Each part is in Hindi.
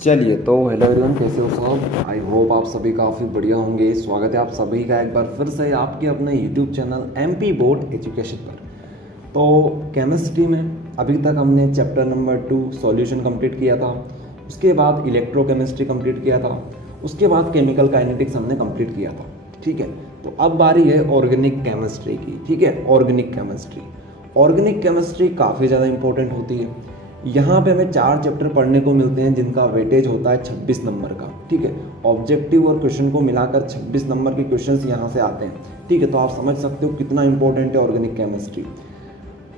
चलिए तो हेलो एवरीवन, कैसे हो सब। आई होप आप सभी काफ़ी बढ़िया होंगे। स्वागत है आप सभी का एक बार फिर से आपके अपने YouTube channel MP board education पर। तो केमिस्ट्री में अभी तक हमने चैप्टर नंबर 2 सॉल्यूशन कंप्लीट किया था, उसके बाद इलेक्ट्रोकेमिस्ट्री कंप्लीट किया था, उसके बाद केमिकल काइनेटिक्स हमने कंप्लीट किया था। ठीक है, तो अब बारी है ऑर्गेनिक केमिस्ट्री की। ठीक है, ऑर्गेनिक केमिस्ट्री काफ़ी ज़्यादा इंपॉर्टेंट होती है। यहाँ पे हमें 4 चैप्टर पढ़ने को मिलते हैं जिनका वेटेज होता है 26 नंबर का। ठीक है, ऑब्जेक्टिव और क्वेश्चन को मिलाकर 26 नंबर के क्वेश्चंस यहाँ से आते हैं। ठीक है, तो आप समझ सकते हो कितना इंपॉर्टेंट है ऑर्गेनिक केमिस्ट्री।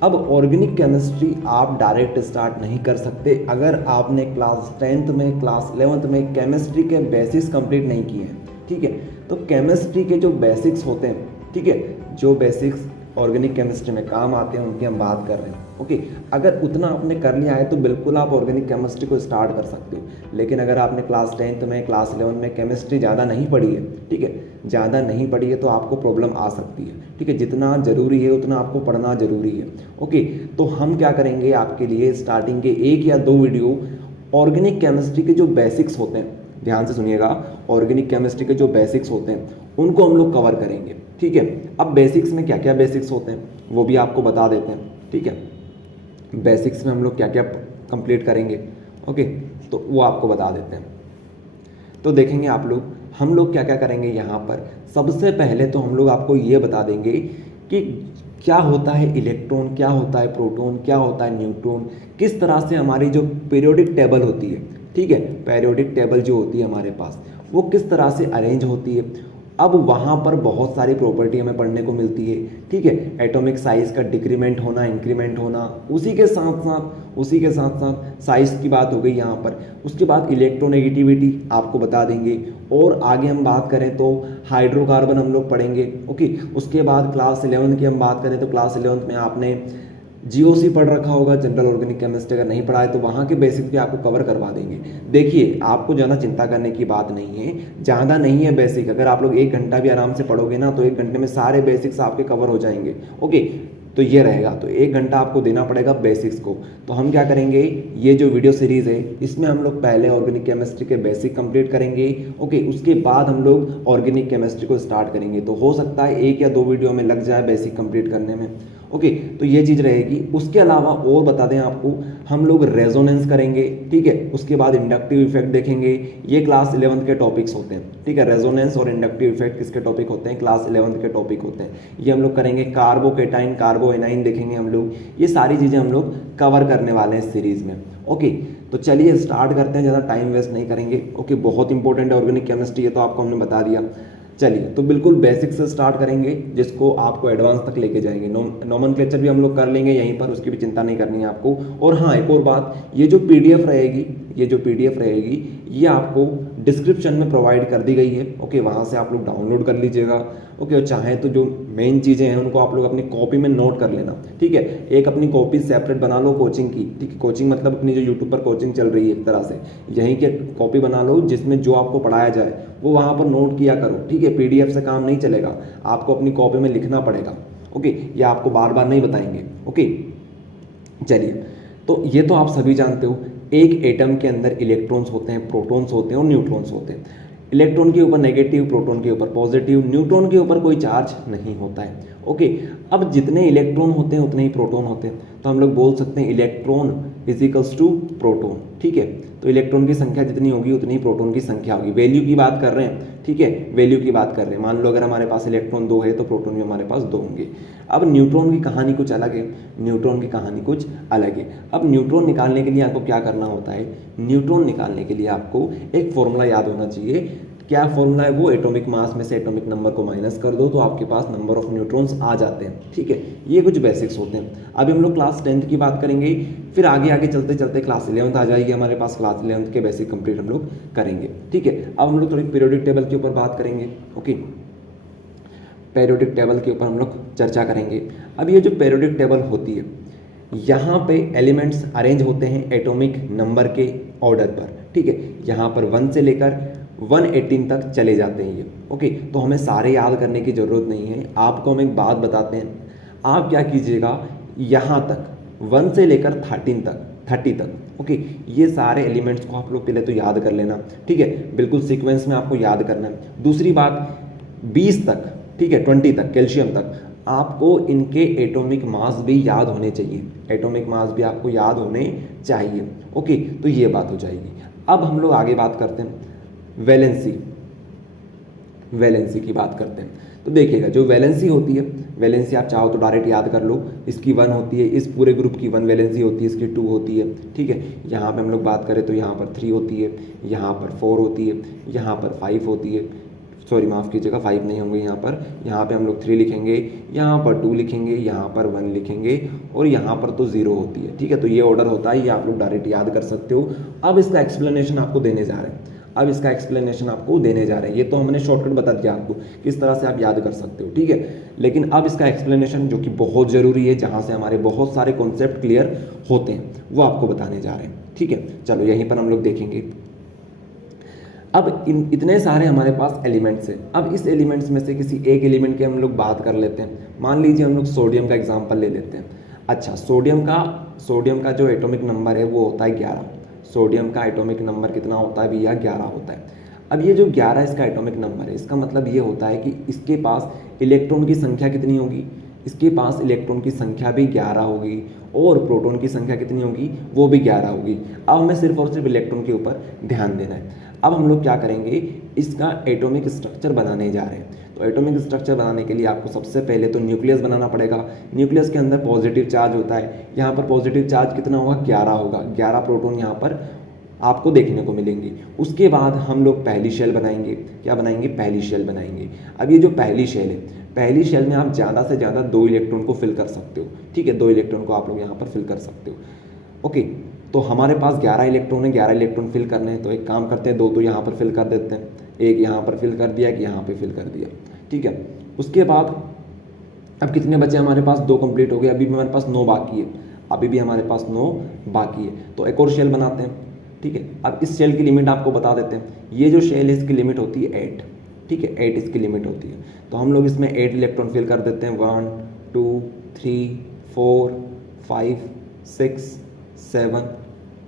अब ऑर्गेनिक केमिस्ट्री आप डायरेक्ट स्टार्ट नहीं कर सकते अगर आपने क्लास 10th में, क्लास 11th में केमिस्ट्री के बेसिक्स कंप्लीट नहीं किए हैं। ठीक है, तो केमिस्ट्री के जो बेसिक्स होते हैं, ठीक है, जो बेसिक्स ऑर्गेनिक केमिस्ट्री में काम आते हैं उनकी हम बात कर रहे हैं। ओके, अगर उतना आपने कर लिया है तो बिल्कुल आप ऑर्गेनिक केमिस्ट्री को स्टार्ट कर सकते हो। लेकिन अगर आपने क्लास 10th में, क्लास 11 में केमिस्ट्री ज़्यादा नहीं पढ़ी है, ठीक है, ज़्यादा नहीं पढ़ी है तो आपको प्रॉब्लम आ सकती है। ठीक है, जितना ज़रूरी है उतना आपको पढ़ना ज़रूरी है। ओके, तो हम क्या करेंगे आपके लिए स्टार्टिंग के 1 या 2 वीडियो ऑर्गेनिक केमिस्ट्री के जो बेसिक्स होते हैं, ध्यान से सुनिएगा, ऑर्गेनिक केमिस्ट्री के जो बेसिक्स होते हैं उनको हम लोग कवर करेंगे। ठीक है, अब बेसिक्स में क्या क्या बेसिक्स होते हैं वो भी आपको बता देते हैं। ठीक है, बेसिक्स में हम लोग क्या क्या कंप्लीट करेंगे, ओके, तो वो आपको बता देते हैं। तो देखेंगे हम लोग क्या क्या करेंगे यहाँ पर। सबसे पहले तो हम लोग आपको ये बता देंगे कि क्या होता है इलेक्ट्रॉन, क्या होता है प्रोटॉन, क्या होता है न्यूट्रॉन, किस तरह से हमारी जो पीरियोडिक टेबल होती है, ठीक है, पीरियोडिक टेबल जो होती है हमारे पास वो किस तरह से अरेंज होती है। अब वहाँ पर बहुत सारी प्रॉपर्टी हमें पढ़ने को मिलती है। ठीक है, एटॉमिक साइज़ का डिक्रीमेंट होना, इंक्रीमेंट होना, उसी के साथ साथ साइज़ की बात हो गई यहाँ पर। उसके बाद इलेक्ट्रोनेगेटिविटी आपको बता देंगे, और आगे हम बात करें तो हाइड्रोकार्बन हम लोग पढ़ेंगे। ओके, उसके बाद क्लास 11 की हम बात करें तो क्लास 11 में आपने GOC पढ़ रखा होगा, जनरल ऑर्गेनिक केमिस्ट्री। अगर नहीं पढ़ा है तो वहाँ के बेसिक्स भी आपको कवर करवा देंगे। देखिए, आपको ज़्यादा चिंता करने की बात नहीं है, ज़्यादा नहीं है बेसिक। अगर आप लोग 1 घंटा भी आराम से पढ़ोगे ना तो 1 घंटे में सारे बेसिक्स आपके कवर हो जाएंगे। ओके, तो ये रहेगा, तो 1 घंटा आपको देना पड़ेगा बेसिक्स को। तो हम क्या करेंगे, ये जो वीडियो सीरीज़ है इसमें हम लोग पहले ऑर्गेनिक केमिस्ट्री के बेसिक कंप्लीट करेंगे। ओके, उसके बाद हम लोग ऑर्गेनिक केमिस्ट्री को स्टार्ट करेंगे। तो हो सकता है 1 या 2 वीडियो में लग जाए बेसिक कंप्लीट करने में। ओके, तो ये चीज़ रहेगी। उसके अलावा और बता दें आपको, हम लोग रेजोनेंस करेंगे। ठीक है, उसके बाद इंडक्टिव इफेक्ट देखेंगे। ये क्लास 11th के टॉपिक्स होते हैं। ठीक है, रेजोनेंस और इंडक्टिव इफेक्ट किसके टॉपिक होते हैं, क्लास 11th के टॉपिक होते हैं। ये हम लोग करेंगे। कार्बोकेटाइन, कार्बोएनाइन देखेंगे हम लोग। ये सारी चीज़ें हम लोग कवर करने वाले हैं इस सीरीज़ में। ओके, तो चलिए स्टार्ट करते हैं, ज़्यादा टाइम वेस्ट नहीं करेंगे। ओके, बहुत इंपॉर्टेंट है ऑर्गेनिक केमिस्ट्री, ये तो आपको हमने बता दिया। चलिए, तो बिल्कुल बेसिक से स्टार्ट करेंगे जिसको आपको एडवांस तक लेके जाएंगे। नोमेनक्लेचर भी हम लोग कर लेंगे यहीं पर, उसकी भी चिंता नहीं करनी है आपको। और हाँ, एक और बात, ये जो PDF रहेगी ये आपको डिस्क्रिप्शन में प्रोवाइड कर दी गई है। ओके, वहाँ से आप लोग डाउनलोड कर लीजिएगा। ओके, और चाहे तो जो मेन चीज़ें हैं उनको आप लोग अपनी कॉपी में नोट कर लेना। ठीक है, एक अपनी कॉपी सेपरेट बना लो कोचिंग की। ठीक है, कोचिंग मतलब अपनी जो यूट्यूब पर कोचिंग चल रही है एक तरह से, यहीं के कॉपी बना लो जिसमें जो आपको पढ़ाया जाए वो वहाँ पर नोट किया करो। ठीक है, PDF से काम नहीं चलेगा, आपको अपनी कॉपी में लिखना पड़ेगा। ओके, ये आपको बार बार नहीं बताएंगे। ओके, चलिए, तो ये तो आप सभी जानते हो, एक एटम के अंदर इलेक्ट्रॉन्स होते हैं, प्रोटॉन्स होते हैं और न्यूट्रॉन्स होते हैं। इलेक्ट्रॉन के ऊपर नेगेटिव, प्रोटॉन के ऊपर पॉजिटिव, न्यूट्रॉन के ऊपर कोई चार्ज नहीं होता है। ओके, अब जितने इलेक्ट्रॉन होते हैं उतने ही प्रोटॉन होते हैं। तो हम लोग बोल सकते हैं electron is equals to proton. ठीक है, तो इलेक्ट्रॉन की संख्या जितनी होगी उतनी ही प्रोटॉन की संख्या होगी। वैल्यू की बात कर रहे हैं। ठीक है, वैल्यू की बात कर रहे हैं। मान लो अगर हमारे पास इलेक्ट्रॉन 2 है तो प्रोटॉन भी हमारे पास 2 होंगे। अब न्यूट्रॉन की कहानी कुछ अलग है। अब न्यूट्रॉन निकालने के लिए आपको क्या करना होता है, न्यूट्रॉन निकालने के लिए आपको एक फॉर्मूला याद होना चाहिए। क्या फॉर्मूला है वो, एटॉमिक मास में से एटॉमिक नंबर को माइनस कर दो तो आपके पास नंबर ऑफ न्यूट्रॉन्स आ जाते हैं। ठीक है, ये कुछ बेसिक्स होते हैं। अभी हम लोग क्लास 10th की बात करेंगे, फिर आगे चलते चलते क्लास 11th आ जाएगी हमारे पास। क्लास 11th के बेसिक कंप्लीट हम लोग करेंगे। ठीक है, अब हम लोग थोड़ी पीरियोडिक टेबल के ऊपर बात करेंगे। ओके, पीरियोडिक टेबल के ऊपर हम लोग चर्चा करेंगे। अब ये जो पीरियोडिक टेबल होती है, यहाँ पे एलिमेंट्स अरेंज होते हैं एटॉमिक नंबर के ऑर्डर पर। ठीक है, यहाँ पर 1 से लेकर 118 तक चले जाते हैं ये। ओके, तो हमें सारे याद करने की ज़रूरत नहीं है। आपको हम एक बात बताते हैं, आप क्या कीजिएगा, यहाँ तक 1 से लेकर 13 तक 30 तक। ओके, ये सारे एलिमेंट्स को आप लोग पहले तो याद कर लेना, ठीक है, बिल्कुल सीक्वेंस में आपको याद करना है। दूसरी बात 20 तक, ठीक है, 20 तक कैल्शियम तक आपको इनके एटॉमिक मास भी याद होने चाहिए, एटॉमिक मास भी आपको याद होने चाहिए। ओके, तो ये बात हो जाएगी। अब हम लोग आगे बात करते हैं वैलेंसी, वैलेंसी की बात करते हैं। तो देखिएगा जो वैलेंसी होती है, वैलेंसी आप चाहो तो डायरेक्ट याद कर लो, इसकी 1 होती है, इस पूरे ग्रुप की 1 वैलेंसी होती है, इसकी 2 होती है, ठीक है। यहाँ पे हम लोग बात करें तो यहाँ पर 3 होती है, यहाँ पर 4 होती है, यहाँ पर 5 होती है, सॉरी माफ़ कीजिएगा 5 नहीं होंगे यहाँ पे हम लोग 3 लिखेंगे, यहाँ पर 2 लिखेंगे, यहाँ पर 1 लिखेंगे और यहाँ पर तो 0 होती है, ठीक है। तो ये ऑर्डर होता है, ये आप लोग डायरेक्ट याद कर सकते हो। अब इसका एक्सप्लेनेशन आपको देने जा रहे हैं, अब इसका एक्सप्लेनेशन आपको देने जा रहे हैं। ये तो हमने शॉर्टकट बता दिया आपको किस तरह से आप याद कर सकते हो, ठीक है। लेकिन अब इसका एक्सप्लेनेशन जो कि बहुत ज़रूरी है, जहाँ से हमारे बहुत सारे कॉन्सेप्ट क्लियर होते हैं, वो आपको बताने जा रहे हैं, ठीक है। चलो यहीं पर हम लोग देखेंगे। अब इतने सारे हमारे पास एलिमेंट्स हैं। अब इस एलिमेंट्स में से किसी एक एलिमेंट की हम लोग बात कर लेते हैं। मान लीजिए हम लोग सोडियम का एग्जांपल ले लेते हैं। अच्छा, सोडियम का जो एटॉमिक नंबर है वो होता है 11। सोडियम का एटॉमिक नंबर कितना होता है भैया? 11 होता है। अब ये जो 11 इसका एटॉमिक नंबर है, इसका मतलब ये होता है कि इसके पास इलेक्ट्रॉन की संख्या कितनी होगी? इसके पास इलेक्ट्रॉन की संख्या भी 11 होगी और प्रोटॉन की संख्या कितनी होगी? वो भी 11 होगी। अब हमें सिर्फ और सिर्फ इलेक्ट्रॉन के ऊपर ध्यान देना है। अब हम लोग क्या करेंगे, इसका एटॉमिक स्ट्रक्चर बनाने जा रहे हैं। तो एटॉमिक स्ट्रक्चर बनाने के लिए आपको सबसे पहले तो न्यूक्लियस बनाना पड़ेगा। न्यूक्लियस के अंदर पॉजिटिव चार्ज होता है। यहाँ पर पॉजिटिव चार्ज कितना होगा? 11 होगा। 11 प्रोटॉन यहाँ पर आपको देखने को मिलेंगे। उसके बाद हम लोग पहली शेल बनाएंगे। क्या बनाएंगे? पहली शेल बनाएंगे। अब ये जो पहली शेल है, पहली शेल में आप ज़्यादा से ज़्यादा 2 इलेक्ट्रॉन को फिल कर सकते हो, ठीक है। 2 इलेक्ट्रॉन को आप लोग यहाँ पर फिल कर सकते हो। ओके, तो हमारे पास 11 इलेक्ट्रॉन है, 11 इलेक्ट्रॉन फिल करने हैं। तो एक काम करते हैं, 2 तो यहाँ पर फिल कर देते हैं, एक यहाँ पर फिल कर दिया, एक यहाँ पर फिल कर दिया, ठीक है। उसके बाद अब कितने बचे हमारे पास? 2 कंप्लीट हो गए। अभी भी हमारे पास 9 बाकी है, अभी भी हमारे पास 9 बाकी है। तो एक और शेल बनाते हैं, ठीक है। अब इस शेल की लिमिट आपको बता देते हैं। ये जो शेल है इसकी लिमिट होती है 8, ठीक है, 8 इसकी लिमिट होती है। तो हम लोग इसमें 8 इलेक्ट्रॉन फिल कर देते हैं। 1 2 3 4 5 6 7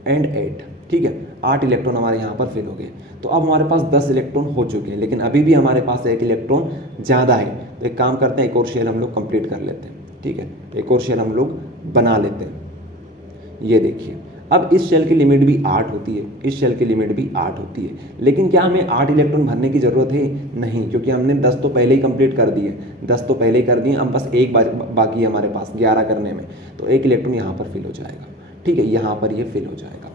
एंड 8, ठीक है। 8 इलेक्ट्रॉन हमारे यहाँ पर फिल हो गए। तो अब हमारे पास 10 इलेक्ट्रॉन हो चुके हैं, लेकिन अभी भी हमारे पास 1 इलेक्ट्रॉन ज़्यादा है। तो एक काम करते हैं, एक और शेल हम लोग कंप्लीट कर लेते हैं, ठीक है। एक और शेल हम लोग बना लेते हैं। ये देखिए, अब इस शेल की लिमिट भी 8 होती है, इस शेल की लिमिट भी 8 होती है। लेकिन क्या हमें 8 इलेक्ट्रॉन भरने की ज़रूरत है? नहीं, क्योंकि हमने 10 तो पहले ही कंप्लीट कर दिए, 10 तो पहले ही कर दिए। अब बस एक बाकी है हमारे पास 11 करने में। तो 1 इलेक्ट्रॉन यहाँ पर फिल हो जाएगा, ठीक है, यहाँ पर ये फिल हो जाएगा।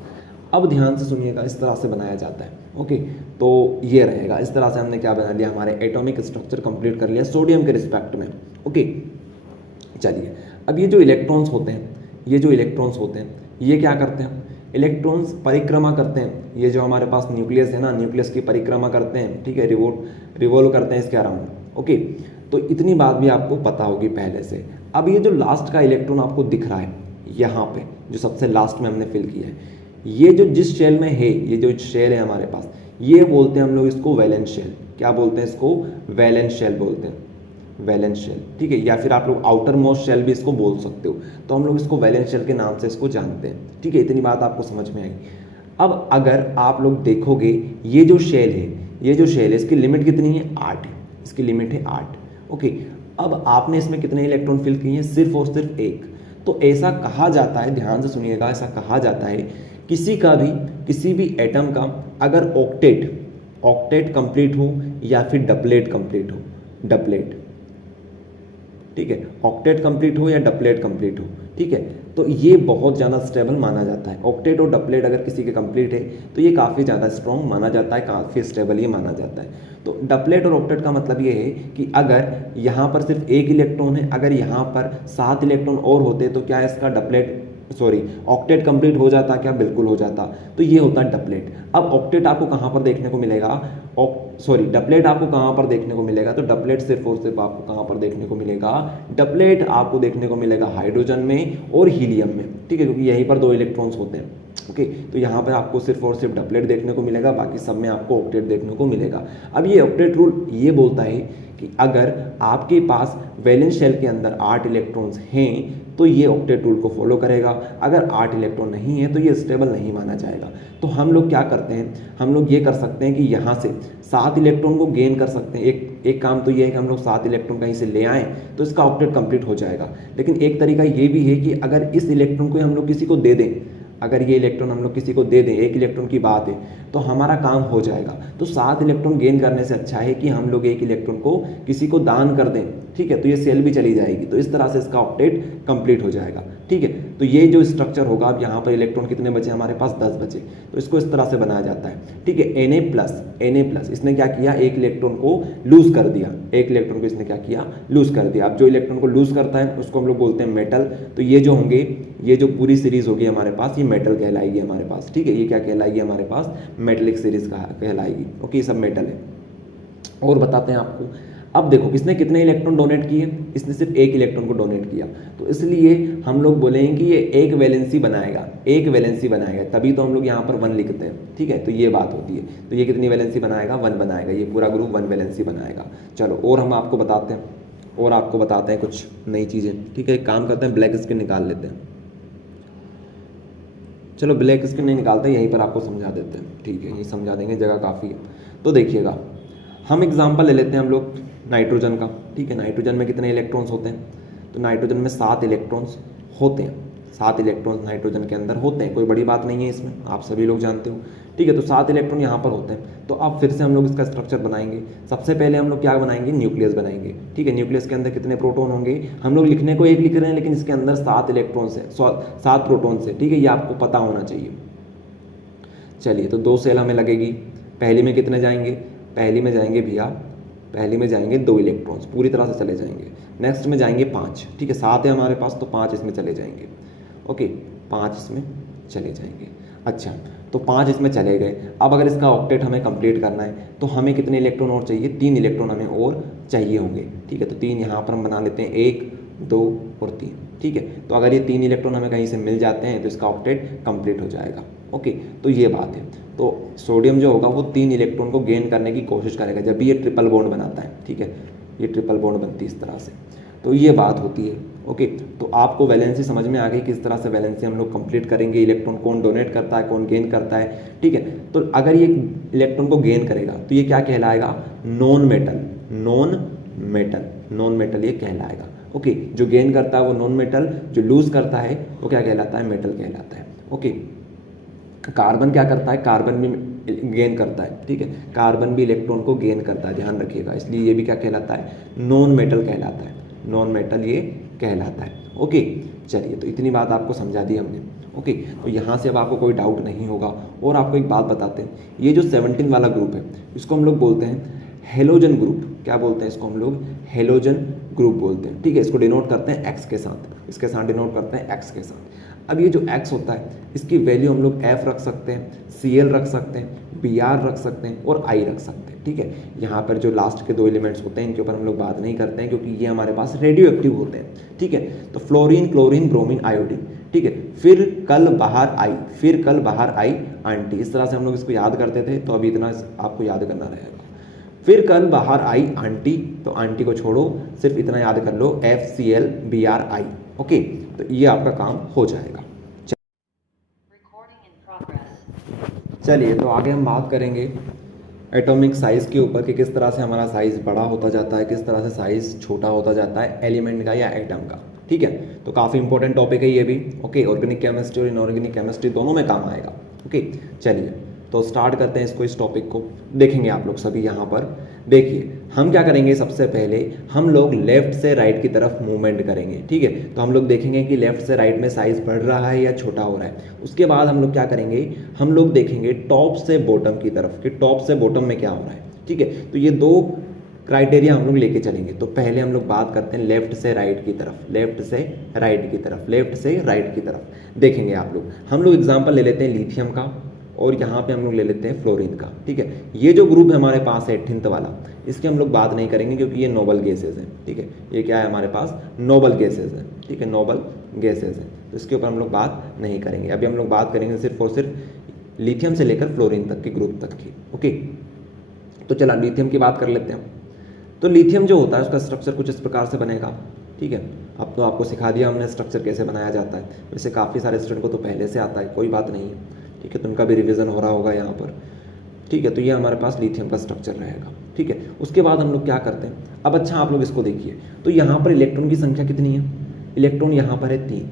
अब ध्यान से सुनिएगा, इस तरह से बनाया जाता है। ओके, तो ये रहेगा। इस तरह से हमने क्या बना लिया, हमारे एटॉमिक स्ट्रक्चर कंप्लीट कर लिया सोडियम के रिस्पेक्ट में। ओके, चलिए, अब ये जो इलेक्ट्रॉन्स होते हैं, ये जो इलेक्ट्रॉन्स होते हैं, ये क्या करते हैं? इलेक्ट्रॉन्स परिक्रमा करते हैं। ये जो हमारे पास न्यूक्लियस है ना, न्यूक्लियस की परिक्रमा करते हैं, ठीक है, रिवोल्व करते हैं इसके अराउंड। ओके, तो इतनी बात भी आपको पता होगी पहले से। अब ये जो लास्ट का इलेक्ट्रॉन आपको दिख रहा है यहाँ पे, जो सबसे लास्ट में हमने फिल किया है, ये जो जिस शेल में है, ये जो शेल है हमारे पास, ये बोलते हैं हम लोग इसको वैलेंस शेल। क्या बोलते हैं इसको? वैलेंस शेल बोलते हैं, वैलेंस शेल, ठीक है। या फिर आप लोग आउटर मोस्ट शेल भी इसको बोल सकते हो। तो हम लोग इसको वैलेंस शेल के नाम से इसको जानते हैं, ठीक है। इतनी बात आपको समझ में आई। अब अगर आप लोग देखोगे, ये जो शेल है, ये जो शेल है, इसकी लिमिट कितनी है? 8 है, इसकी लिमिट है 8। ओके, अब आपने इसमें कितने इलेक्ट्रॉन फिल किए हैं? सिर्फ और सिर्फ 1। तो ऐसा कहा जाता है, ध्यान से सुनिएगा, ऐसा कहा जाता है किसी भी एटम का अगर ऑक्टेट कंप्लीट हो या फिर डबलेट कंप्लीट हो, डबलेट, ठीक है, ऑक्टेट कंप्लीट हो या डबलेट कंप्लीट हो, ठीक है, तो ये बहुत ज़्यादा स्टेबल माना जाता है। ऑक्टेट और डबलेट अगर किसी के कंप्लीट है तो ये काफ़ी ज़्यादा स्ट्रॉन्ग माना जाता है, काफ़ी स्टेबल ये माना जाता है। तो डबलेट और ऑक्टेट का मतलब ये है कि अगर यहाँ पर सिर्फ 1 इलेक्ट्रॉन है, अगर यहाँ पर 7 इलेक्ट्रॉन और होते तो क्या इसका ऑक्टेट कंप्लीट हो जाता? क्या बिल्कुल हो जाता। तो ये होता है डबलेट। अब ऑक्टेट आपको कहाँ पर देखने को मिलेगा? डबलेट आपको कहाँ पर देखने को मिलेगा? तो डबलेट सिर्फ और सिर्फ आपको कहाँ पर देखने को मिलेगा? डबलेट आपको देखने को मिलेगा हाइड्रोजन में और हीलियम में, ठीक है, क्योंकि यहीं पर 2 इलेक्ट्रॉन्स होते हैं। ओके, तो यहाँ पर आपको सिर्फ और सिर्फ डबलेट देखने को मिलेगा, बाकी सब में आपको ऑक्टेट देखने को मिलेगा। अब ये ऑक्टेट रूल ये बोलता है कि अगर आपके पास वैलेंस शेल के अंदर 8 इलेक्ट्रॉन्स हैं तो ये ऑक्टेट रूल को फॉलो करेगा। अगर 8 इलेक्ट्रॉन नहीं है तो ये स्टेबल नहीं माना जाएगा। तो हम लोग क्या करते हैं, हम लोग ये कर सकते हैं कि यहाँ से 7 इलेक्ट्रॉन को गेन कर सकते हैं। एक काम तो ये है कि हम लोग 7 इलेक्ट्रॉन कहीं से ले आएँ तो इसका ऑक्टेट कंप्लीट हो जाएगा। लेकिन एक तरीका ये भी है कि अगर इस इलेक्ट्रॉन को हम लोग किसी को दे दें, अगर ये इलेक्ट्रॉन हम लोग किसी को दे दें, 1 इलेक्ट्रॉन की बात है, तो हमारा काम हो जाएगा। तो 7 इलेक्ट्रॉन गेन करने से अच्छा है कि हम लोग 1 इलेक्ट्रॉन को किसी को दान कर दें, ठीक है, तो ये सेल भी चली जाएगी। तो इस तरह से इसका ऑक्टेट कंप्लीट हो जाएगा, ठीक है। तो ये जो स्ट्रक्चर होगा, अब यहाँ पर इलेक्ट्रॉन कितने बचे हमारे पास, 10 बचे, तो इसको इस तरह से बनाया जाता है, ठीक है। Na+, इसने क्या किया, 1 इलेक्ट्रॉन को लूज कर दिया, 1 इलेक्ट्रॉन को इसने क्या किया, लूज कर दिया। अब जो इलेक्ट्रॉन को लूज करता है उसको हम लोग बोलते हैं मेटल। तो ये जो होंगे, ये जो पूरी सीरीज होगी हमारे पास, ये मेटल कहलाएगी हमारे पास, ठीक है। ये क्या कहलाएगी हमारे पास, मेटलिक सीरीज कहलाएगी, ओके। ये सब मेटल है। और बताते हैं आपको, अब देखो किसने कितने इलेक्ट्रॉन डोनेट किए, इसने सिर्फ 1 इलेक्ट्रॉन को डोनेट किया, तो इसलिए हम लोग बोलेंगे कि ये एक वैलेंसी बनाएगा, एक वैलेंसी बनाएगा, तभी तो हम लोग यहाँ पर 1 लिखते हैं, ठीक है। तो ये बात होती है। तो ये कितनी वैलेंसी बनाएगा, 1 बनाएगा, ये पूरा ग्रुप 1 वैलेंसी बनाएगा। चलो और हम आपको बताते हैं, और आपको बताते हैं कुछ नई चीज़ें, ठीक है। एक काम करते हैं, ब्लैक स्क्रीन निकाल लेते हैं। चलो ब्लैक स्क्रीन नहीं निकालते, यहीं पर आपको समझा देते हैं, ठीक है, यही समझा देंगे, जगह काफ़ी है। तो देखिएगा, हम एग्जांपल ले लेते हैं हम लोग नाइट्रोजन का, ठीक है। नाइट्रोजन में कितने इलेक्ट्रॉन्स होते हैं, तो नाइट्रोजन में 7 इलेक्ट्रॉन्स होते हैं, 7 इलेक्ट्रॉन्स नाइट्रोजन के अंदर होते हैं, कोई बड़ी बात नहीं है इसमें, आप सभी लोग जानते हो, ठीक है। तो 7 इलेक्ट्रॉन यहाँ पर होते हैं। तो अब फिर से हम लोग इसका स्ट्रक्चर बनाएंगे। सबसे पहले हम लोग क्या बनाएंगे, न्यूक्लियस बनाएंगे, ठीक है। न्यूक्लियस के अंदर कितने प्रोटॉन होंगे, हम लोग लिखने को 1 लिख रहे हैं, लेकिन इसके अंदर 7 इलेक्ट्रॉन्स है, 7 प्रोटॉन्स है, ठीक है। ये आपको पता होना चाहिए। चलिए, तो 2 सेल हमें लगेगी। पहली में कितने जाएंगे, पहली में जाएंगे भैया, पहली में जाएंगे 2 इलेक्ट्रॉन्स, पूरी तरह से चले जाएंगे। नेक्स्ट में जाएंगे 5, ठीक है, 7 है हमारे पास, तो 5 इसमें चले जाएंगे, ओके, 5 इसमें चले जाएंगे। अच्छा, तो 5 इसमें चले गए। अब अगर इसका ऑक्टेट हमें कंप्लीट करना है तो हमें कितने इलेक्ट्रॉन और चाहिए, 3 इलेक्ट्रॉन हमें और चाहिए होंगे, ठीक है। तो 3 यहाँ पर हम बना लेते हैं, 1, 2 और 3, ठीक है। तो अगर ये 3 इलेक्ट्रॉन हमें कहीं से मिल जाते हैं तो इसका ऑक्टेट कंप्लीट हो जाएगा, ओके। तो ये बात है। तो सोडियम जो होगा वो 3 इलेक्ट्रॉन को गेन करने की कोशिश करेगा जब भी ये ट्रिपल बॉन्ड बनाता है, ठीक है। ये ट्रिपल बॉन्ड बनती है इस तरह से, तो ये बात होती है, ओके। तो आपको वैलेंसी समझ में आ गई, किस तरह से वैलेंसी हम लोग कंप्लीट करेंगे, इलेक्ट्रॉन कौन डोनेट करता है, कौन गेन करता है, ठीक है। तो अगर ये इलेक्ट्रॉन को गेन करेगा तो ये क्या कहलाएगा, non metal, non metal, non metal ये कहलाएगा, ओके। जो गेन करता है वो नॉन मेटल, जो लूज करता है वो क्या कहलाता है, मेटल कहलाता है, ओके। कार्बन क्या करता है, कार्बन भी गेन करता है, ठीक है। कार्बन भी इलेक्ट्रॉन को गेन करता है, ध्यान रखिएगा, इसलिए ये भी क्या कहलाता है, नॉन मेटल कहलाता है, नॉन मेटल ये कहलाता है, ओके। चलिए, तो इतनी बात आपको समझा दी हमने, ओके। तो यहाँ से अब आपको कोई डाउट नहीं होगा। और आपको एक बात बताते हैं, ये जो 17 वाला ग्रुप है इसको हम लोग बोलते हैं हेलोजन ग्रुप। क्या बोलते हैं इसको हम लोग, हेलोजन ग्रुप बोलते हैं, ठीक है। इसको डिनोट करते हैं एक्स के साथ, इसके साथ डिनोट करते हैं एक्स के साथ। अब ये जो x होता है इसकी वैल्यू हम लोग f रख सकते हैं, Cl रख सकते हैं, Br रख सकते हैं और I रख सकते हैं, ठीक है। यहाँ पर जो लास्ट के 2 एलिमेंट्स होते हैं इनके ऊपर हम लोग बात नहीं करते हैं क्योंकि ये हमारे पास रेडियो एक्टिव होते हैं, ठीक है। तो फ्लोरीन, क्लोरीन, ब्रोमीन, आयोडीन, ठीक है। फिर कल बाहर आई, फिर कल बाहर आई आंटी, इस तरह से हम लोग इसको याद करते थे, तो अभी इतना आपको याद करना रहेगा। फिर कल बाहर आई आंटी, तो आंटी को छोड़ो, सिर्फ इतना याद कर लो, FCl, Br, I, ओके। तो ये आपका काम हो जाएगा। चलिए, तो आगे हम बात करेंगे एटॉमिक साइज़ के ऊपर कि किस तरह से हमारा साइज़ बड़ा होता जाता है, किस तरह से साइज़ छोटा होता जाता है एलिमेंट का या एटम का, ठीक है। तो काफ़ी इंपॉर्टेंट टॉपिक है ये भी, ओके। ऑर्गेनिक केमिस्ट्री और इनऑर्गेनिक केमिस्ट्री दोनों में काम आएगा, ओके। चलिए, तो स्टार्ट करते हैं इसको, इस टॉपिक को देखेंगे आप लोग सभी। यहाँ पर देखिए, हम क्या करेंगे, सबसे पहले हम लोग लेफ्ट से राइट की तरफ मूवमेंट करेंगे, ठीक है। तो हम लोग देखेंगे कि लेफ्ट से राइट में साइज बढ़ रहा है या छोटा हो रहा है। उसके बाद हम लोग क्या करेंगे, हम लोग देखेंगे टॉप से बॉटम की तरफ कि टॉप से बॉटम में क्या हो रहा है, ठीक है। तो ये 2 क्राइटेरिया हम लोग लेके चलेंगे। तो पहले हम लोग बात करते हैं लेफ्ट से राइट की तरफ, लेफ्ट से राइट की तरफ, लेफ्ट से राइट की तरफ देखेंगे आप लोग। हम लोग एग्जाम्पल ले लेते हैं लिथियम का और यहाँ पे हम लोग ले लेते हैं फ्लोरीन का, ठीक है। ये जो ग्रुप हमारे पास है 18th वाला, इसकी हम लोग बात नहीं करेंगे क्योंकि ये नोबल गैसेज हैं, ठीक है। ये क्या है हमारे पास, नोबल गैसेज हैं, ठीक है, नोबल गैसेज हैं। तो इसके ऊपर हम लोग बात नहीं करेंगे। अभी हम लोग बात करेंगे सिर्फ और सिर्फ लिथियम से लेकर फ्लोरीन तक के ग्रुप तक की, ओके। तो चला लिथियम की बात कर लेते हैं। तो लिथियम जो होता है उसका स्ट्रक्चर कुछ इस प्रकार से बनेगा, ठीक है। अब तो आपको सिखा दिया हमने स्ट्रक्चर कैसे बनाया जाता है। वैसे काफ़ी सारे स्टूडेंट को तो पहले से आता है, कोई बात नहीं है, ठीक है। तो उनका भी रिवीजन हो रहा होगा यहाँ पर, ठीक है। तो ये हमारे पास लिथियम का स्ट्रक्चर रहेगा, ठीक है। उसके बाद हम लोग क्या करते हैं, अब अच्छा आप लोग इसको देखिए, तो यहाँ पर इलेक्ट्रॉन की संख्या कितनी है, इलेक्ट्रॉन यहाँ पर है 3,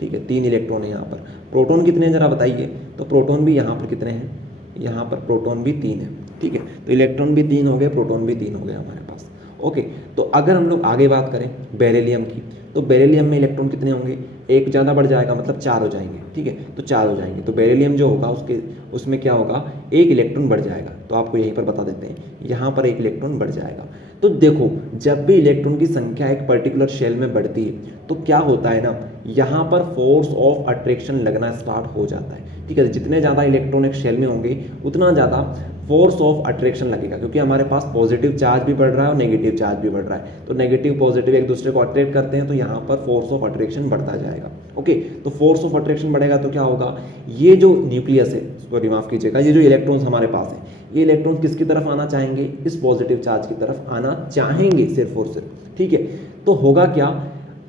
ठीक है, 3 इलेक्ट्रॉन है यहाँ पर। प्रोटॉन कितने हैं ज़रा बताइए, तो प्रोटॉन भी यहाँ पर कितने हैं, यहाँ पर प्रोटॉन भी 3 है, ठीक है। तो इलेक्ट्रॉन भी 3 हो गए, प्रोटॉन भी 3 हो गए हमारे पास, ओके। तो अगर हम लोग आगे बात करें बेरिलियम की, तो बेरिलियम में इलेक्ट्रॉन कितने होंगे, एक ज़्यादा बढ़ जाएगा, मतलब 4 हो जाएंगे, ठीक है। तो 4 हो जाएंगे, तो बेरिलियम जो होगा उसमें क्या होगा, एक इलेक्ट्रॉन बढ़ जाएगा। तो आपको यहीं पर बता देते हैं, यहाँ पर एक इलेक्ट्रॉन बढ़ जाएगा। तो देखो, जब भी इलेक्ट्रॉन की संख्या एक पर्टिकुलर शेल में बढ़ती है तो क्या होता है ना, यहाँ पर फोर्स ऑफ अट्रैक्शन लगना स्टार्ट हो जाता है, ठीक है। जितने ज़्यादा इलेक्ट्रॉन एक शेल में होंगे उतना ज़्यादा फोर्स ऑफ अट्रैक्शन लगेगा, क्योंकि हमारे पास पॉजिटिव चार्ज भी बढ़ रहा है और नेगेटिव चार्ज भी बढ़ रहा है। तो नेगेटिव पॉजिटिव एक दूसरे को अट्रैक्ट करते हैं, तो यहाँ पर फोर्स ऑफ अट्रैक्शन बढ़ता जाएगा, ओके। तो फोर्स ऑफ अट्रैक्शन बढ़ेगा तो क्या होगा, ये जो न्यूक्लियस है, सॉरी माफ कीजिएगा, ये जो इलेक्ट्रॉन्स हमारे पास है, ये इलेक्ट्रॉन किसकी तरफ आना चाहेंगे, इस पॉजिटिव चार्ज की तरफ आना चाहेंगे सिर्फ और सिर्फ, ठीक है। तो होगा क्या,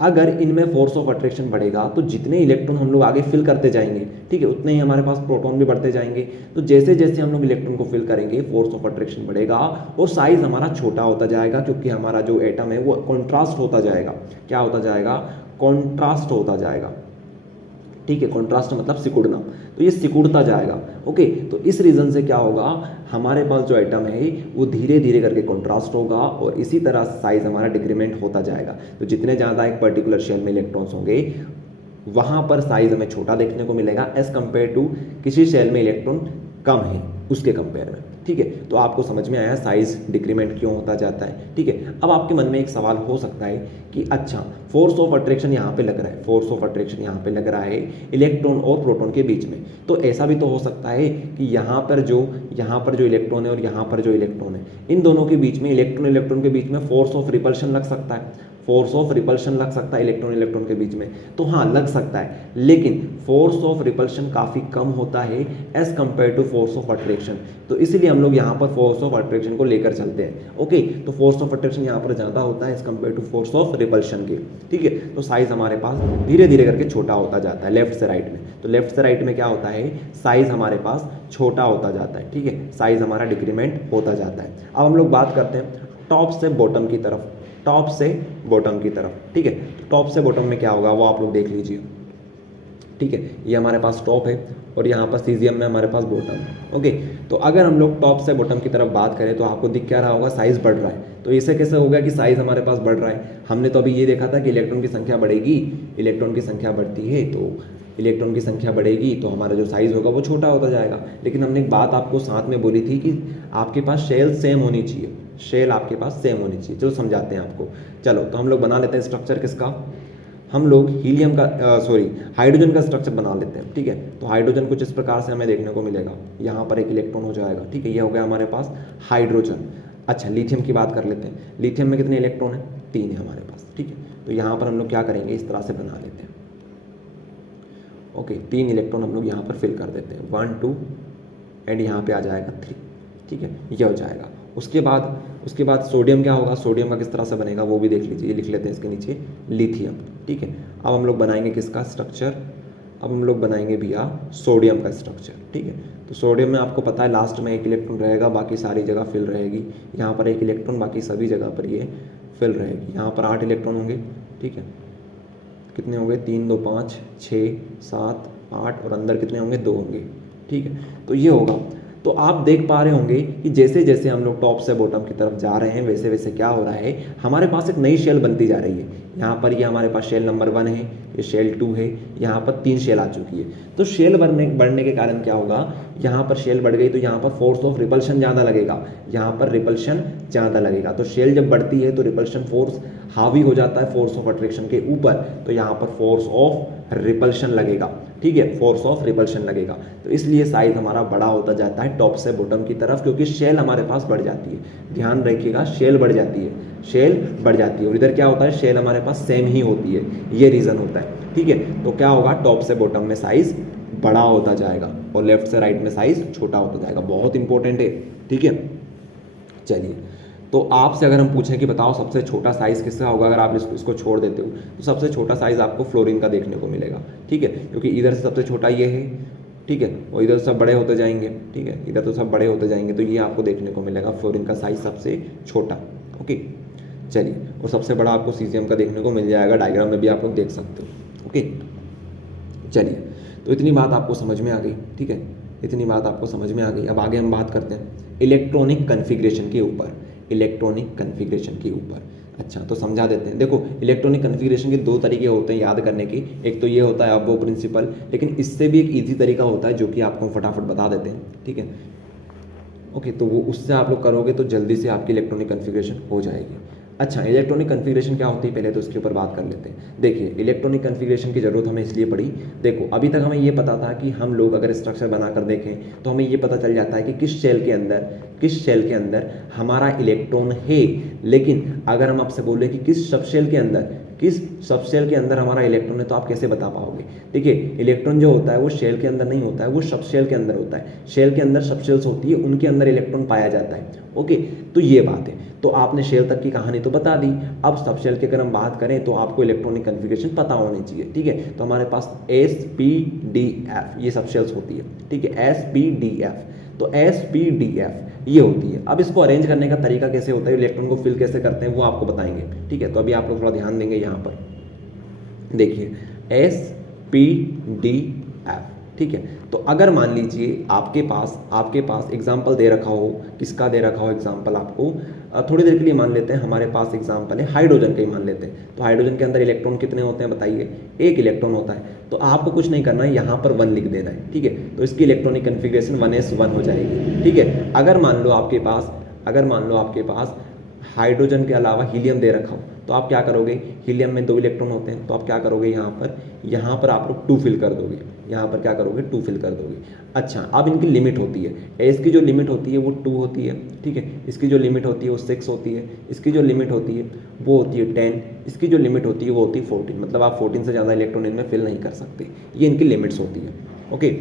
अगर इनमें फोर्स ऑफ अट्रैक्शन बढ़ेगा तो जितने इलेक्ट्रॉन हम लोग आगे फिल करते जाएंगे, ठीक है, उतने ही हमारे पास प्रोटॉन भी बढ़ते जाएंगे। तो जैसे जैसे हम लोग इलेक्ट्रॉन को फिल करेंगे फोर्स ऑफ अट्रैक्शन बढ़ेगा और साइज हमारा छोटा होता जाएगा, क्योंकि हमारा जो एटम है वो कॉन्ट्रास्ट होता जाएगा। क्या होता जाएगा, कॉन्ट्रास्ट होता जाएगा, ठीक है। कॉन्ट्रास्ट मतलब सिकुड़ना, तो ये सिकुड़ता जाएगा, ओके। तो इस रीज़न से क्या होगा, हमारे पास जो एटम है वो धीरे धीरे करके कॉन्ट्रास्ट होगा और इसी तरह साइज हमारा डिक्रीमेंट होता जाएगा। तो जितने ज़्यादा एक पर्टिकुलर शेल में इलेक्ट्रॉन्स होंगे वहाँ पर साइज हमें छोटा देखने को मिलेगा एज कम्पेयर टू किसी शेल में इलेक्ट्रॉन कम है उसके कंपेयर में, ठीक है। तो आपको समझ में आया साइज डिक्रीमेंट क्यों होता जाता है, ठीक है। अब आपके मन में एक सवाल हो सकता है कि अच्छा फोर्स ऑफ अट्रैक्शन यहाँ पे लग रहा है, फोर्स ऑफ अट्रैक्शन यहाँ पे लग रहा है इलेक्ट्रॉन और प्रोटॉन के बीच में, तो ऐसा भी तो हो सकता है कि यहाँ पर जो इलेक्ट्रॉन है और यहाँ पर जो इलेक्ट्रॉन है, इन दोनों के बीच में इलेक्ट्रॉन के बीच में फोर्स ऑफ रिपल्शन लग सकता है, फोर्स ऑफ रिपल्शन लग सकता है इलेक्ट्रॉन के बीच में। तो हाँ लग सकता है, लेकिन फोर्स ऑफ रिपल्शन काफ़ी कम होता है as compare to force of attraction. तो इसीलिए हम लोग यहाँ पर फोर्स ऑफ अट्रैक्शन को लेकर चलते हैं, ओके। तो फोर्स ऑफ अट्रैक्शन यहाँ पर ज़्यादा होता है as compare to force of repulsion के, ठीक है। तो साइज हमारे पास धीरे धीरे करके छोटा होता जाता है लेफ्ट से राइट में। तो लेफ्ट से राइट में क्या होता है, साइज हमारे पास छोटा होता जाता है, ठीक है। साइज हमारा डिक्रीमेंट होता जाता है। अब हम लोग बात करते हैं टॉप से बॉटम की तरफ, टॉप से बॉटम की तरफ, ठीक है। टॉप से बॉटम में क्या होगा वो आप लोग देख लीजिए, ठीक है। ये हमारे पास टॉप है और यहाँ पर सीजियम में हमारे पास बॉटम, ओके। तो अगर हम लोग टॉप से बॉटम की तरफ बात करें तो आपको दिख क्या रहा होगा, साइज बढ़ रहा है। तो इसे कैसे हो गया कि साइज हमारे पास बढ़ रहा है, हमने तो अभी ये देखा था कि इलेक्ट्रॉन की संख्या बढ़ेगी, इलेक्ट्रॉन की संख्या बढ़ती है तो इलेक्ट्रॉन की संख्या बढ़ेगी तो हमारा जो साइज होगा वो छोटा होता जाएगा। लेकिन हमने एक बात आपको साथ में बोली थी कि आपके पास शेल सेम होनी चाहिए, शेल आपके पास सेम होनी चाहिए। चलो समझाते हैं आपको। चलो तो हम लोग बना लेते हैं स्ट्रक्चर किसका, हम लोग हीलियम का हाइड्रोजन का स्ट्रक्चर बना लेते हैं, ठीक है। तो हाइड्रोजन कुछ इस प्रकार से हमें देखने को मिलेगा, यहाँ पर एक इलेक्ट्रॉन हो जाएगा, ठीक है। ये हो गया हमारे पास हाइड्रोजन। अच्छा लिथियम की बात कर लेते हैं, लिथियम में कितने इलेक्ट्रॉन है, 3 है हमारे पास, ठीक है। तो यहाँ पर हम लोग क्या करेंगे, इस तरह से बना लेते हैं, ओके। 3 इलेक्ट्रॉन हम लोग यहाँ पर फिल कर देते हैं, 1 2 एंड यहाँ पे आ जाएगा 3, ठीक है। ये हो जाएगा। उसके बाद सोडियम क्या होगा, सोडियम का किस तरह से बनेगा वो भी देख लीजिए, लिख लेते हैं इसके नीचे लिथियम, ठीक है। अब हम लोग बनाएंगे किसका स्ट्रक्चर, अब हम लोग बनाएंगे भैया सोडियम का स्ट्रक्चर, ठीक है। तो सोडियम में आपको पता है लास्ट में एक इलेक्ट्रॉन रहेगा, बाकी सारी जगह फिल रहेगी। यहाँ पर एक इलेक्ट्रॉन, बाकी सभी जगह पर ये फिल रहेगी। यहाँ पर 8 इलेक्ट्रॉन होंगे, ठीक है। कितने होंगे, 3 2 5 6 7 8 और अंदर कितने होंगे, 2 होंगे, ठीक है। तो ये होगा। तो आप देख पा रहे होंगे कि जैसे जैसे हम लोग टॉप से बॉटम की तरफ जा रहे हैं वैसे वैसे क्या हो रहा है, हमारे पास एक नई शेल बनती जा रही है। यहाँ पर ये हमारे पास शेल नंबर 1 है, ये शेल 2 है, यहाँ पर 3 शेल आ चुकी है। तो शेल बढ़ने के कारण क्या होगा, यहाँ पर शेल बढ़ गई तो यहाँ पर फोर्स ऑफ रिपल्शन ज़्यादा लगेगा, यहाँ पर रिपल्शन ज़्यादा लगेगा। तो शेल जब बढ़ती है तो रिपल्शन फोर्स हावी हो जाता है फोर्स ऑफ अट्रैक्शन के ऊपर, तो यहाँ पर फोर्स ऑफ रिपल्शन लगेगा, ठीक है, फोर्स ऑफ रिपल्शन लगेगा। तो इसलिए साइज हमारा बड़ा होता जाता है टॉप से बॉटम की तरफ, क्योंकि शेल हमारे पास बढ़ जाती है। ध्यान रखिएगा, शेल बढ़ जाती है, शेल बढ़ जाती है। और इधर क्या होता है, शेल हमारे पास सेम ही होती है, ये रीज़न होता है, ठीक है। तो क्या होगा, टॉप से बॉटम में साइज बड़ा होता जाएगा और लेफ्ट से राइट में साइज छोटा होता जाएगा। बहुत इंपॉर्टेंट है, ठीक है। चलिए तो आपसे अगर हम पूछें कि बताओ सबसे छोटा साइज़ किसका होगा, अगर आप इसको छोड़ देते हो तो सबसे छोटा साइज़ आपको फ्लोरीन का देखने को मिलेगा, ठीक है, क्योंकि इधर से सबसे छोटा ये है, ठीक है, और इधर सब बड़े होते जाएंगे, ठीक है, इधर तो सब बड़े होते जाएंगे, तो ये आपको देखने को मिलेगा फ्लोरीन का साइज़ सबसे छोटा। ओके, चलिए, और सबसे बड़ा आपको सीजियम का देखने को मिल जाएगा, डायग्राम में भी आप लोग देख सकते हो। ओके, चलिए, तो इतनी बात आपको समझ में आ गई, ठीक है, इतनी बात आपको समझ में आ गई। अब आगे हम बात करते हैं इलेक्ट्रॉनिक कन्फिग्रेशन के ऊपर, इलेक्ट्रॉनिक कन्फिग्रेशन के ऊपर। अच्छा, तो समझा देते हैं। देखो, इलेक्ट्रॉनिक कन्फिग्रेशन के दो तरीके होते हैं याद करने की, एक तो ये होता है अबो प्रिंसिपल, लेकिन इससे भी एक ईजी तरीका होता है जो कि आपको फटाफट बता देते हैं, ठीक है। ओके, तो वो उससे आप लोग करोगे तो जल्दी से आपकी इलेक्ट्रॉनिक कन्फिग्रेशन हो जाएगी। अच्छा, इलेक्ट्रॉनिक कन्फिग्रेशन क्या होती है पहले तो उसके ऊपर बात कर लेते हैं। देखिए, इलेक्ट्रॉनिक कन्फिग्रेशन की ज़रूरत हमें इसलिए पड़ी, देखो अभी तक हमें ये पता था कि हम लोग अगर स्ट्रक्चर बनाकर देखें तो हमें ये पता चल जाता है कि किस शेल के अंदर हमारा इलेक्ट्रॉन है, लेकिन अगर हम आपसे बोलें कि किस सब शेल के अंदर हमारा इलेक्ट्रॉन है, तो आप कैसे बता पाओगे। देखिए, इलेक्ट्रॉन जो होता है वो शेल के अंदर नहीं होता है, वो सब शेल के अंदर होता है। शेल के अंदर सब शेल्स होती है, उनके अंदर इलेक्ट्रॉन पाया जाता है। ओके, तो ये बात है। तो आपने शेल तक की कहानी तो बता दी, अब सब शेल की अगर हम बात करें तो आपको इलेक्ट्रॉनिक कन्फिग्रेशन पता होनी चाहिए, ठीक है। तो हमारे पास SPDF ये सब शेल्स होती है, ठीक है, SPDF, तो SPDF ये होती है। अब इसको अरेंज करने का तरीका कैसे होता है, इलेक्ट्रॉन को फिल कैसे करते हैं, वो आपको बताएंगे, ठीक है। तो अभी आप लोग थोड़ा ध्यान देंगे यहाँ पर, देखिए SPDF, ठीक है। तो अगर मान लीजिए आपके पास एग्जाम्पल दे रखा हो, किसका दे रखा हो एग्जाम्पल, आपको थोड़ी देर के लिए मान लेते हैं, हमारे पास एग्जाम्पल है हाइड्रोजन का ही मान लेते हैं। तो हाइड्रोजन के अंदर इलेक्ट्रॉन कितने होते हैं बताइए, एक इलेक्ट्रॉन होता है। तो आपको कुछ नहीं करना है, यहाँ पर 1 लिख देना है, ठीक है। तो इसकी इलेक्ट्रॉनिक कन्फिग्रेशन 1s1 हो जाएगी, ठीक है। अगर मान लो आपके पास हाइड्रोजन के अलावा हीलियम दे रखा हो, तो आप क्या करोगे, हीलियम में 2 इलेक्ट्रॉन होते हैं, तो आप क्या करोगे, यहाँ पर आप लोग 2 फिल कर दोगे, यहाँ पर क्या करोगे, 2 फिल कर दोगे। अच्छा, अब इनकी लिमिट होती है, एस की जो लिमिट होती है वो 2 होती है, ठीक है। इसकी जो लिमिट होती है वो 6 होती है, इसकी जो लिमिट होती है वो होती है 10, इसकी जो लिमिट होती है वो होती है 14, मतलब आप 14 से ज़्यादा इलेक्ट्रॉन इनमें फिल नहीं कर सकते, ये इनकी लिमिट्स होती है। ओके,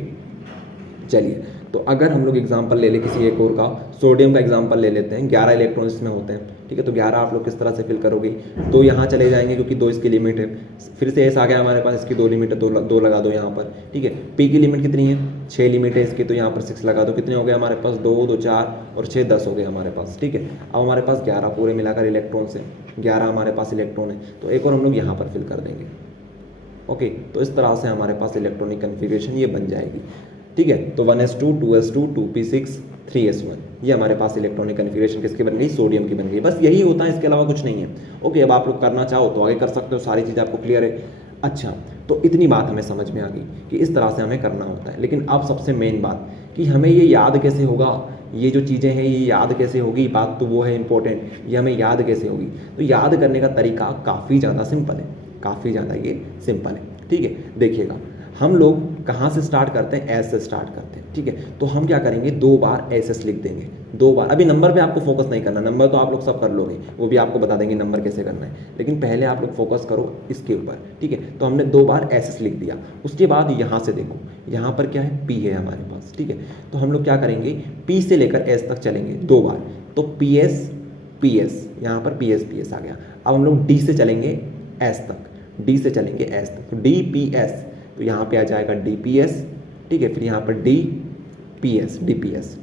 चलिए, तो अगर हम लोग एग्जांपल ले लें किसी एक और का, सोडियम का एग्जांपल ले लेते हैं, 11 इलेक्ट्रॉन इसमें होते हैं, ठीक है। तो 11 आप लोग किस तरह से फिल करोगे, 2 यहाँ चले जाएंगे क्योंकि 2 इसकी लिमिट है, फिर से एस आ गया हमारे पास, इसकी 2 लिमिट है, 2 लगा दो यहाँ पर, ठीक है। पी की लिमिट कितनी है, 6 लिमिट है इसकी, तो यहाँ पर 6 लगा दो, कितने हो गए हमारे पास, 2 2 4 और 6 10 हो गए हमारे पास, ठीक है। अब हमारे पास 11 पूरे मिलाकर इलेक्ट्रॉन से 11 हमारे पास इलेक्ट्रॉन है, तो एक और हम लोग यहाँ पर फिल कर देंगे। ओके, तो इस तरह से हमारे पास इलेक्ट्रॉनिक कन्फिग्रेशन ये बन जाएगी, ठीक है। तो 1s2 2s2 2p6 3s1 ये हमारे पास इलेक्ट्रॉनिक कन्फिग्रेशन किसकी बन गई, सोडियम की बन गई। बस यही होता है, इसके अलावा कुछ नहीं है। ओके, अब आप लोग करना चाहो तो आगे कर सकते हो, सारी चीज़ें आपको क्लियर है। अच्छा, तो इतनी बात हमें समझ में आ गई कि इस तरह से हमें करना होता है। लेकिन अब सबसे मेन बात कि हमें ये याद कैसे होगा, ये जो चीज़ें हैं ये याद कैसे होगी, बात तो वो है इंपॉर्टेंट, ये हमें याद कैसे होगी। तो याद करने का तरीका काफ़ी ज़्यादा सिंपल है, काफ़ी ज़्यादा ये सिंपल है, ठीक है। देखिएगा, हम लोग कहाँ से स्टार्ट करते हैं, एस से स्टार्ट करते हैं, ठीक है। तो हम क्या करेंगे, 2 बार एस लिख देंगे, 2 बार। अभी नंबर पे आपको फोकस नहीं करना, नंबर तो आप लोग सब कर लोगे, वो भी आपको बता देंगे नंबर कैसे करना है, लेकिन पहले आप लोग फोकस करो इसके ऊपर, ठीक है। तो हमने 2 बार एस लिख दिया, उसके बाद यहाँ से देखो, यहाँ पर क्या है, पी है हमारे पास, ठीक है। तो हम लोग क्या करेंगे, पी से लेकर एस तक चलेंगे 2 बार, तो पी एस यहाँ पर पी एस आ गया। अब हम लोग डी से चलेंगे एस तक, डी से चलेंगे एस तक, तो डी पी एस, तो यहाँ पे आ जाएगा डी पी एस, ठीक है। फिर यहाँ पर डी पी एस,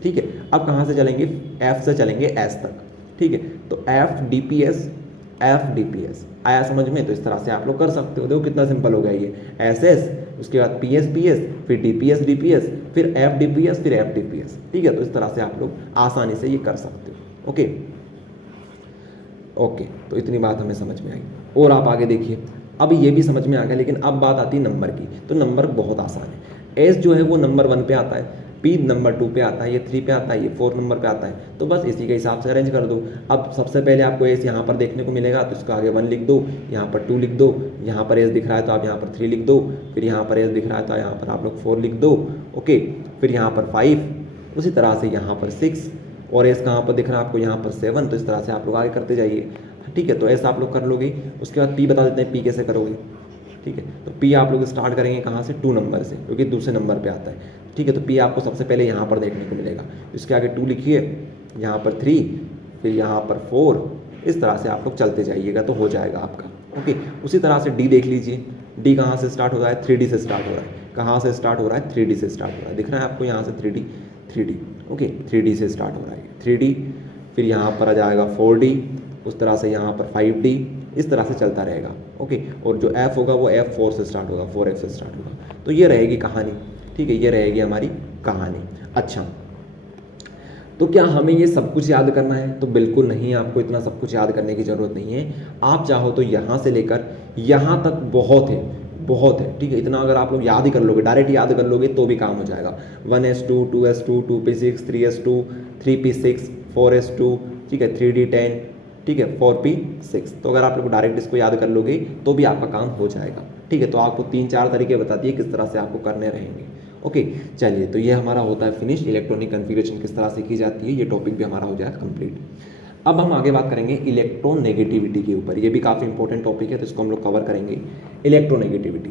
ठीक है। अब कहाँ से चलेंगे, एफ से चलेंगे एस तक, ठीक है। तो एफ डी पी एस आया समझ में। तो इस तरह से आप लोग कर सकते हो, देखो कितना सिंपल हो गया ये, एस एस, उसके बाद पी एस फिर डी पी एस फिर एफ डी पी एस फिर एफ डी पी एस, ठीक है। तो इस तरह से आप लोग आसानी से ये कर सकते हो। ओके, तो इतनी बात हमें समझ में आई। और आप आगे देखिए, अब ये भी समझ में आ गया, लेकिन अब बात आती है नंबर की। तो नंबर बहुत आसान है, एस जो है वो नंबर 1 पे आता है, पी नंबर 2 पे आता है, ये 3 पे आता है, ये 4 नंबर पे आता है। तो बस इसी के हिसाब से अरेंज कर दो। अब सबसे पहले आपको एस यहाँ पर देखने को मिलेगा, तो इसका आगे 1 लिख दो, यहाँ पर 2 लिख दो, यहाँ पर एस दिख रहा है तो आप यहाँ पर 3 लिख दो, फिर यहाँ पर एस दिख रहा है तो यहाँ पर आप लोग 4 लिख दो। ओके, फिर यहाँ पर 5, उसी तरह से यहाँ पर 6, और एस कहाँ पर दिख रहा है आपको, यहाँ पर 7। तो इस तरह से आप लोग आगे करते जाइए, ठीक है। तो ऐसा आप लोग कर लोगे। उसके बाद पी बता देते हैं, पी कैसे करोगे, ठीक है। तो पी आप लोग स्टार्ट करेंगे कहाँ से, 2 नंबर से, क्योंकि दूसरे नंबर पे आता है, ठीक है। तो पी आपको सबसे पहले यहाँ पर देखने को मिलेगा, इसके आगे 2 लिखिए, यहाँ पर 3, फिर यहाँ पर 4, इस तरह से आप लोग चलते जाइएगा तो हो जाएगा आपका। ओके, उसी तरह से डी देख लीजिए, डी कहाँ से स्टार्ट हो रहा है, 3D से स्टार्ट हो रहा है। कहाँ से स्टार्ट हो रहा है, 3D से स्टार्ट हो रहा है, दिख रहा है आपको यहाँ से 3D। ओके, 3D से स्टार्ट हो रहा है 3D, फिर यहाँ पर आ जाएगा 4D, उस तरह से यहाँ पर 5D, इस तरह से चलता रहेगा। ओके, और जो F होगा वो F4 से स्टार्ट होगा, 4F से स्टार्ट होगा। तो ये रहेगी कहानी, ठीक है, ये रहेगी हमारी कहानी। अच्छा, तो क्या हमें ये सब कुछ याद करना है? तो बिल्कुल नहीं, आपको इतना सब कुछ याद करने की ज़रूरत नहीं है। आप चाहो तो यहाँ से लेकर यहाँ तक बहुत है, बहुत है, ठीक है। इतना अगर आप लोग याद ही कर लोगे, डायरेक्ट याद कर लोगे तो भी काम हो जाएगा। 1s2, 2s2, 2p6, 3s2, 3p6, 4s2, ठीक है, 3d10, ठीक है, 4p6। तो अगर आप लोग डायरेक्ट इसको याद कर लोगे तो भी आपका काम हो जाएगा, ठीक है। तो आपको 3-4 तरीके बता दिए किस तरह से आपको करने रहेंगे। ओके, चलिए, तो ये हमारा होता है फिनिश। इलेक्ट्रॉनिक कन्फिगरेशन किस तरह से की जाती है, ये टॉपिक भी हमारा हो जाएगा कंप्लीट। अब हम आगे बात करेंगे इलेक्ट्रोनेगेटिविटी के ऊपर। ये भी काफ़ी इंपॉर्टेंट टॉपिक है, तो इसको हम लोग कवर करेंगे। इलेक्ट्रोनेगेटिविटी,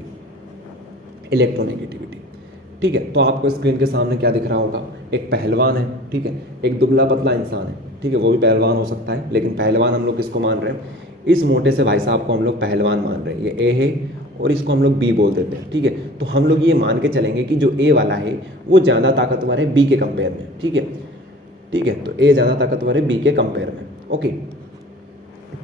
ठीक है। तो आपको स्क्रीन के सामने क्या दिख रहा होगा, एक पहलवान है, ठीक है, एक दुबला पतला इंसान है, ठीक है, वो भी पहलवान हो सकता है, लेकिन पहलवान हम लोग किसको मान रहे हैं, इस मोटे से भाई साहब को हम लोग पहलवान मान रहे हैं। ये ए है और इसको हम लोग बी बोल देते हैं, ठीक है। तो हम लोग ये मान के चलेंगे कि जो ए वाला है वो ज़्यादा ताकतवर है बी के कंपेयर में, ठीक है, ठीक है। तो ए ज़्यादा ताकतवर है बी के कंपेयर में। ओके,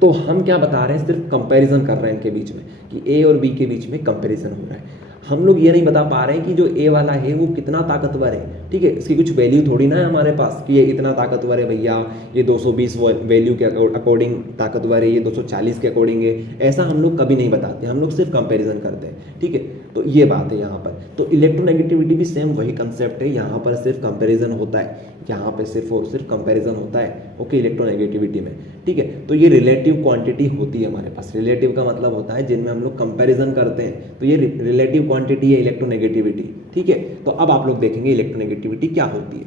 तो हम क्या बता रहे हैं, सिर्फ कंपैरिजन कर रहे हैं इनके बीच में कि ए और बी के बीच में कंपैरिजन हो रहा है। हम लोग ये नहीं बता पा रहे हैं कि जो ए वाला है वो कितना ताकतवर है, ठीक है। इसकी कुछ वैल्यू थोड़ी ना है हमारे पास कि ये इतना ताकतवर है भैया, ये 220 वैल्यू के अकॉर्डिंग ताकतवर है, ये 240 के अकॉर्डिंग है, ऐसा हम लोग कभी नहीं बताते, हम लोग सिर्फ कंपैरिजन करते हैं, ठीक है। तो ये बात है यहाँ पर। तो इलेक्ट्रोनेगेटिविटी भी सेम वही कंसेप्ट है, यहाँ पर सिर्फ कंपैरिजन होता है, यहाँ पे सिर्फ और सिर्फ कंपैरिजन होता है। ओके, इलेक्ट्रोनेगेटिविटी में, ठीक है। तो ये रिलेटिव क्वांटिटी होती है हमारे पास। रिलेटिव का मतलब होता है जिनमें हम लोग कंपैरिजन करते हैं, तो ये रिलेटिव क्वांटिटी है इलेक्ट्रोनेगेटिविटी, ठीक है। तो अब आप लोग देखेंगे इलेक्ट्रोनेगेटिविटी क्या होती है।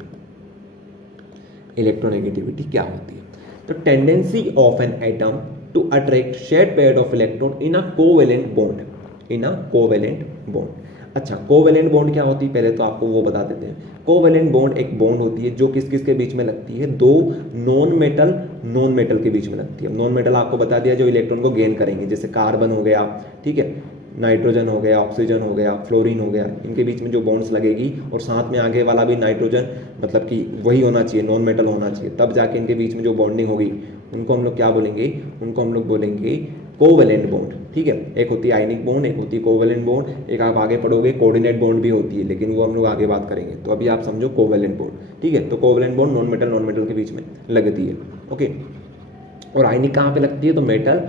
इलेक्ट्रोनेगेटिविटी क्या होती है, तो tendency of an atom to attract shared pair of electron in a covalent bond, in a covalent bond. अच्छा, कोवेलेंट बॉन्ड क्या होती है, पहले तो आपको वो बता देते हैं। कोवेलेंट बॉन्ड एक बॉन्ड होती है जो किस किस के बीच में लगती है, दो नॉन मेटल के बीच में लगती है। नॉन मेटल आपको बता दिया जो इलेक्ट्रॉन को गेन करेंगे, जैसे कार्बन हो गया, ठीक है, नाइट्रोजन हो गया, ऑक्सीजन हो गया, फ्लोरीन हो गया, इनके बीच में जो बॉन्ड्स लगेगी, और साथ में आगे वाला भी नाइट्रोजन, मतलब कि वही होना चाहिए, नॉन मेटल होना चाहिए, तब जाके इनके बीच में जो बॉन्डिंग होगी उनको हम लोग क्या बोलेंगे, उनको हम लोग बोलेंगे कोवेलेंट बॉन्ड, ठीक है। एक होती है आयनिक बॉन्ड, एक होती है कोवेलेंट बॉन्ड, एक आप आगे पढ़ोगे कोऑर्डिनेट बॉन्ड भी होती है, लेकिन वो हम लोग आगे बात करेंगे। तो अभी आप समझो कोवेलेंट बॉन्ड, ठीक है। तो कोवेलेंट बॉन्ड नॉन मेटल के बीच में लगती है। ओके, और आयनिक कहाँ पे लगती है, तो मेटल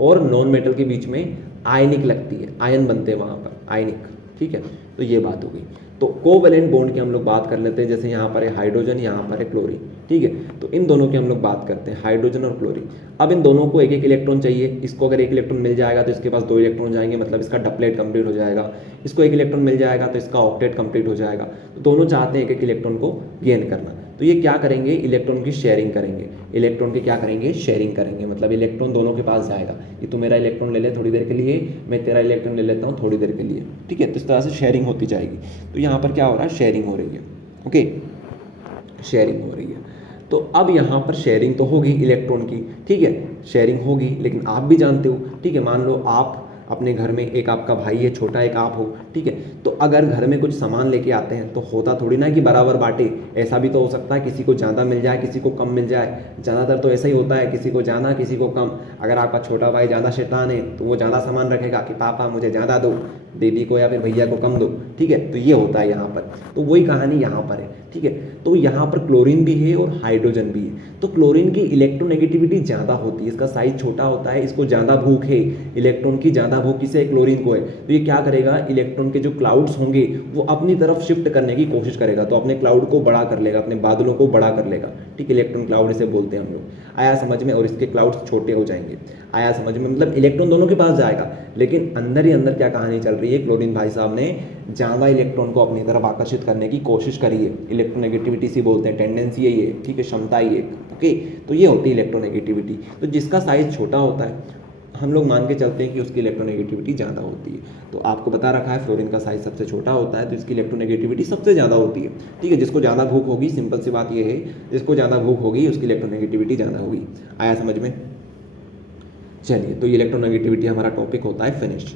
और नॉन मेटल के बीच में आयनिक लगती है, आयन बनते हैं वहाँ पर, आयनिक, ठीक है। तो ये बात हो गई। तो कोवेलेंट बॉन्ड की हम लोग बात कर लेते हैं, जैसे यहाँ पर है हाइड्रोजन, यहाँ पर है क्लोरीन, ठीक है। तो इन दोनों की हम लोग बात करते हैं, हाइड्रोजन और क्लोरीन। अब इन दोनों को एक एक इलेक्ट्रॉन चाहिए, इसको अगर एक इलेक्ट्रॉन मिल जाएगा तो इसके पास 2 इलेक्ट्रॉन जाएंगे, मतलब इसका डबलेट कंप्लीट हो जाएगा। इसको एक इलेक्ट्रॉन मिल जाएगा तो इसका ऑक्टेट कंप्लीट हो जाएगा। तो दोनों चाहते हैं एक एक इलेक्ट्रॉन को गेन करना, तो ये क्या करेंगे, इलेक्ट्रॉन की शेयरिंग करेंगे। इलेक्ट्रॉन की क्या करेंगे, शेयरिंग करेंगे, मतलब इलेक्ट्रॉन दोनों के पास जाएगा, ये तू मेरा इलेक्ट्रॉन ले ले थोड़ी देर के लिए, मैं तेरा इलेक्ट्रॉन ले लेता हूँ थोड़ी देर के लिए, ठीक है। तो इस तरह से शेयरिंग होती जाएगी। तो यहाँ पर क्या हो रहा है, शेयरिंग हो रही है। ओके, शेयरिंग हो रही है। तो अब यहाँ पर शेयरिंग तो होगी इलेक्ट्रॉन की, ठीक है, शेयरिंग होगी, लेकिन आप भी जानते हो, ठीक है, मान लो आप अपने घर में, एक आपका भाई है छोटा, एक आप हो, ठीक है। तो अगर घर में कुछ सामान लेके आते हैं तो होता थोड़ी ना कि बराबर बांटे, ऐसा भी तो हो सकता है किसी को ज़्यादा मिल जाए, किसी को कम मिल जाए। ज़्यादातर तो ऐसा ही होता है, किसी को ज़्यादा किसी को कम। अगर आपका छोटा भाई ज़्यादा शैतान है तो वो ज़्यादा सामान रखेगा कि पापा मुझे ज़्यादा दो, दीदी को या फिर भैया को कम दो, ठीक है। तो ये होता है यहाँ पर, तो वही कहानी यहाँ पर है, ठीक है। तो यहाँ पर क्लोरीन भी है और हाइड्रोजन भी है। तो क्लोरीन की इलेक्ट्रोनेगेटिविटी ज़्यादा होती है, इसका साइज छोटा होता है, इसको ज़्यादा भूख है, इलेक्ट्रॉन की ज़्यादा भूख किसे, क्लोरीन को है। तो ये क्या करेगा, इलेक्ट्रॉन के जो क्लाउड्स होंगे वो अपनी तरफ शिफ्ट करने की कोशिश करेगा, तो अपने क्लाउड को बड़ा कर लेगा, अपने बादलों को बड़ा कर लेगा, ठीक है। इलेक्ट्रॉन क्लाउड इसे बोलते हैं हम लोग। आया समझ में, और इसके क्लाउड्स छोटे हो जाएंगे। आया समझ में, मतलब इलेक्ट्रॉन दोनों के पास जाएगा, लेकिन अंदर ही अंदर क्या कहानी चल रही है, क्लोरीन भाई साहब ने ज़्यादा इलेक्ट्रॉन को अपनी तरफ आकर्षित करने की कोशिश करी है। इलेक्ट्रोनेगेटिविटी सी बोलते हैं, टेंडेंसी यही है, ठीक है, क्षमता ही है। ओके, तो ये होती है इलेक्ट्रोनेगेटिविटी। तो जिसका साइज छोटा होता है, हम लोग मान के चलते हैं कि उसकी इलेक्ट्रोनेगेटिविटी ज़्यादा होती है। तो आपको बता रखा है फ्लोरीन का साइज सबसे छोटा होता है, तो इसकी इलेक्ट्रोनेगेटिविटी सबसे ज़्यादा होती है। ठीक है, जिसको ज़्यादा भूख होगी, सिंपल सी बात यह है, जिसको ज़्यादा भूख होगी उसकी इलेक्ट्रोनेगेटिविटी ज़्यादा होगी। आया समझ में? चलिए, तो ये इलेक्ट्रोनेगेटिविटी हमारा टॉपिक होता है फिनिश।